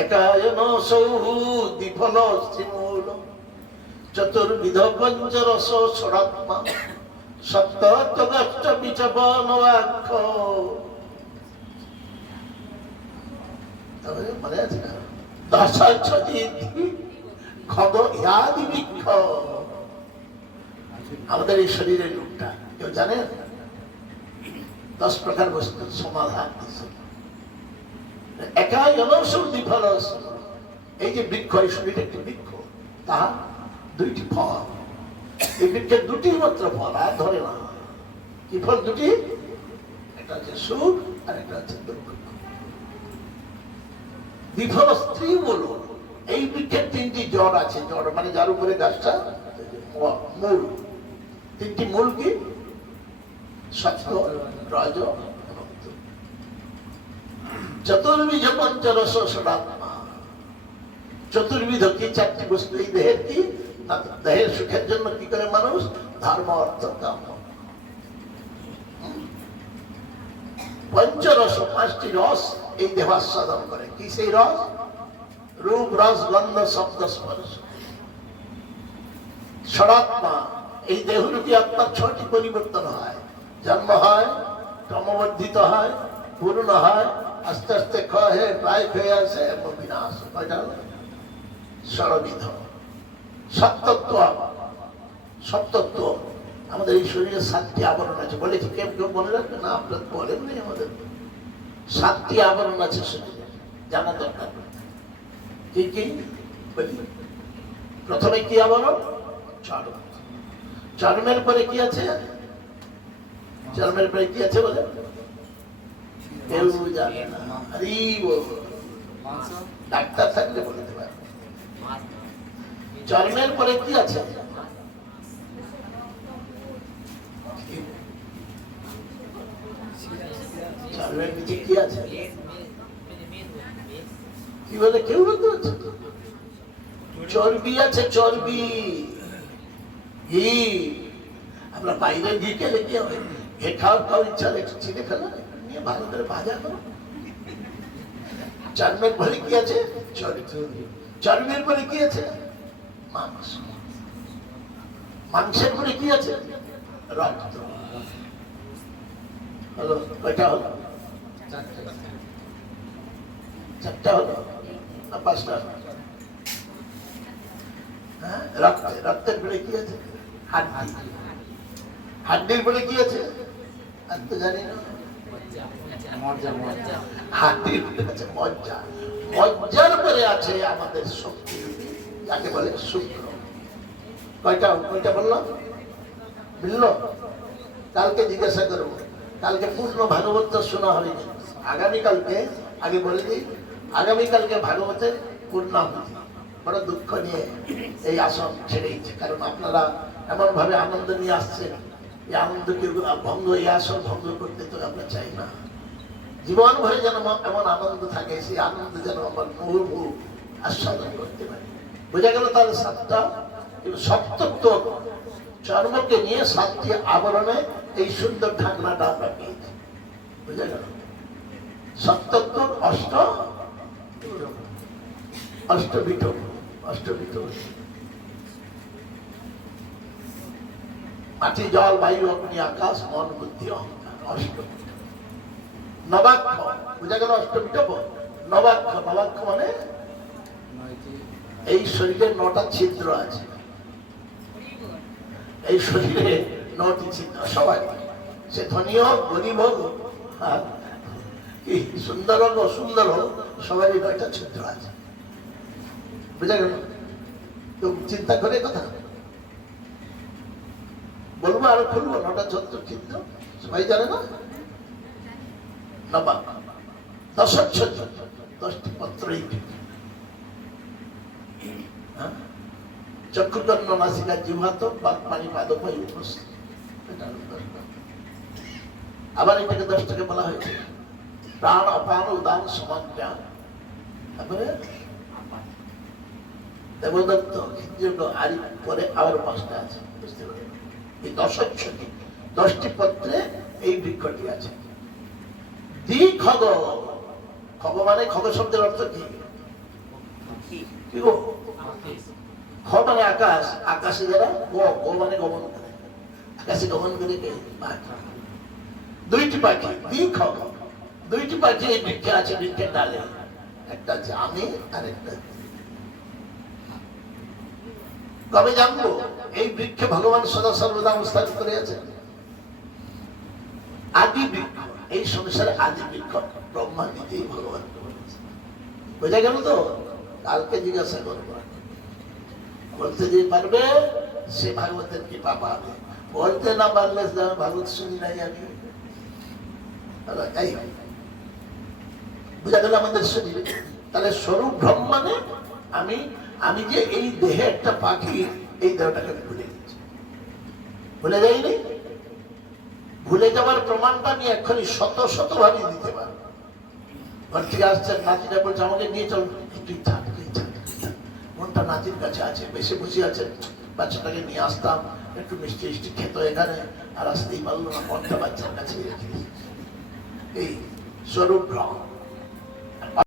একায়ন Saudi ফল শ্রীমূল চতুর্বিধ পঞ্চরস ষড়াত্মা সপ্তগষ্ট বিচপনবাক্ষ। মনে আছে না? খগ ইয়াদি বৃক্ষ। আমাদের এই শরীরের রূপটা কেউ জানেন? 10 প্রকার বস্তুর সমাধান। একায়ন সৌদি ফল, এই যে বৃক্ষ, এই শরীর একটি বৃক্ষ, তাহা 2টি ফল। এই বৃক্ষের 2টি মাত্র ফল, আর ধরে না। কি ফল 2টি? একটা হচ্ছে সুখ আর একটা হচ্ছে দুঃখ। বিফল স্ত্রী বলো, এই বৃক্ষের 3টি জড় আছে। জড় মানে যার উপরে গাছটা, মূল। 3টি মূল কি? সত্য, রজ, চতুর্বিধ পঞ্চরস ষড়াত্মা। চতুর্বিধ কি? 4টি বস্তু। এই দেহের কি? দেহের সুখের জন্য কি করে মানুষ? ধর্ম, অর্থ, কাম। পঞ্চরস 5টি রস এই দেহ আস্বাদন করে। কি সেই রস? রূপ, রস, গন্ধ, শব্দ, স্পর্শ। ষড়াত্মা, এই দেহরূপী আত্মার 6টি পরিবর্তন হয়। জন্ম হয়, ক্রমবর্ধিত হয়, পূর্ণ হয়, আস্তে আস্তে ক্ষয় হয়ে প্রায় হয়ে আসে এবং বিনাশ। কয়টা? ষড়বিধ। সপ্তত্ব, সপ্তত্ব আমাদের এই শরীরে 7টি আবরণ আছে। বলেছি, কেউ কেউ মনে রাখবে না, আপনার বলেন নেই। আমাদের 7টি আবরণ আছে শরীরে, জানা দরকার। কি কি বলি? প্রথমে কি আবরণ? চর্ম। চর্মের পরে কি আছে? চর্মের পরে কি আছে বলে? কেউ জানে না। আরে ডাক্তার থাকলে বলতে পারে। চর্মের পরে কি আছে? চর্মের নিচে কি আছে? কি বলে? কেউ বলতে পারছে? চর্বি আছে, চর্বি। ঘি। আমরা বাইরে ঘি খেলে কি হবে? ঘি খাওয়ার ইচ্ছা একটু চিনে ফেলা, নিয়ে ভালো করে ভাজা করো। চর্মের পরে কি আছে? চর্বি। চর্মের পরে কি আছে? মাংস। মাংসের পরে কি আছে? রক্ত। হলো কয়টা? হলো 4টা হলো না 5টা? হ্যাঁ, রক্তের পরে কি আছে? হাড্ডি। হাড্ডির পরে কি আছে? আর তো জানি না। হাড্ডির পরে আছে মজ্জা। মজ্জার পরে আছে আমাদের শক্তি, যাকে বলে শুক্র। কয়টা? কয়টা বললাম? বুঝলো? কালকে জিজ্ঞাসা করবো। কালকে পূর্ণ ভাগবত শোনা হয়নি। আগামীকালকে, আগে বলে দিই, আগামীকালকে ভাগবতের পূর্ণাহুতি। বড় দুঃখ নিয়ে এই আসন ছেড়েছে, কারণ আপনারা এমন ভাবে আনন্দ নিয়ে আসছেন, এই আনন্দকে ভঙ্গ, এই আসন ভঙ্গ করতে তো আমরা চাই না। জীবন ভরে যেন এমন আনন্দ থাকে, সেই আনন্দ যেন আমার মুহুর্মুহু আস্বাদন করতে পারি। বোঝা গেল? তাহলে 7টা সপ্তত্ব চর্মকে নিয়ে 7টি আবরণে এই সুন্দর ঢাকনাটা আমরা পেয়েছি। বুঝা গেল? সপ্তত্ব অষ্টবিধ। মাটি, জল, বায়ু, অগ্নি, আকাশ, মন, বুদ্ধি, অহংকার। অষ্টবিধ। নবাক্ষ। বুঝা গেল? অষ্টবিধ। নবাক্ষ। নবাক্ষ মানে এই শরীরে 9টা ছিদ্র আছে। এই শরীরে 9টি ছিদ্র। সবাই, সে ধনী হোক, গরিব হোক, কি সুন্দর হোক, অসুন্দর হোক, সবারই 9টা ছিদ্র আছে। বুঝা গেল? তো চিন্তা করে কথা বলবো, আরো খুলবো। 9টা ছিদ্র সবাই জানে না? নবাক। দশচ্ছদ্র, 10টি পত্র। চক্ষুকর্ণ নাসিকা জিহ্বাত বাক্পাণি পাদপায়ু উপস্থিত। আবার এটাকে 10টাকে বলা হয়েছে প্রাণ, অপান, উদান, সমান জ্ঞান। তারপরে দেবদত্ত, আরি পরে আবার 5টা আছে। বুঝতে পারবেন? এই 10টি পত্রে এই বৃক্ষটি আছে। দ্বি খগ। খগ মানে, খগ শব্দের অর্থ কি? কি গো? খ মানে আকাশ, আকাশে যারা গো মানে গমন করে, আকাশে গমন করে কে? পাখি। দুইটি পাখি, দুইটি পাখি এই বৃক্ষে আছে, বৃক্ষের ডালে, একটা আছে আমি আর একটা। কবে জানবো এই বৃক্ষে ভগবান সদা সর্বদা অবস্থান করে আছেন? আদি বৃক্ষ, এই সংসারে আদি বৃক্ষ ব্রহ্মা নিজেই ভগবান বোঝা গেল তো? কালকে জিজ্ঞাসা করবো, বলতে যে পারবে সে ভাগবতের কৃপা পাবে, বলতে না পারলে ভাগবত শুনি নাই আমি। বুঝা গেল আমাদের শরীর। তাহলে স্বরূপ ভ্রম মানে আমি যে এই দেহে একটা পাখি, এই দেহটাকে ভুলে গেছি। ভুলে যাইনি? ভুলে যাওয়ার প্রমাণটা আমি এক্ষুনি শত শত ভাবে দিতে পারবো। ঘর থেকে আসছে, নাতিটা বলছে আমাকে নিয়ে চল, তুই থাক, মনটা নাতির কাছে আছে, বেশি বসে আছে, বাচ্চাটাকে নিয়ে আসতাম, একটু মিষ্টি মিষ্টি খেত এখানে, আর আসতেই পারলো না, মনটা বাচ্চার কাছে রেখে। এই স্বরূপ ভ্রম।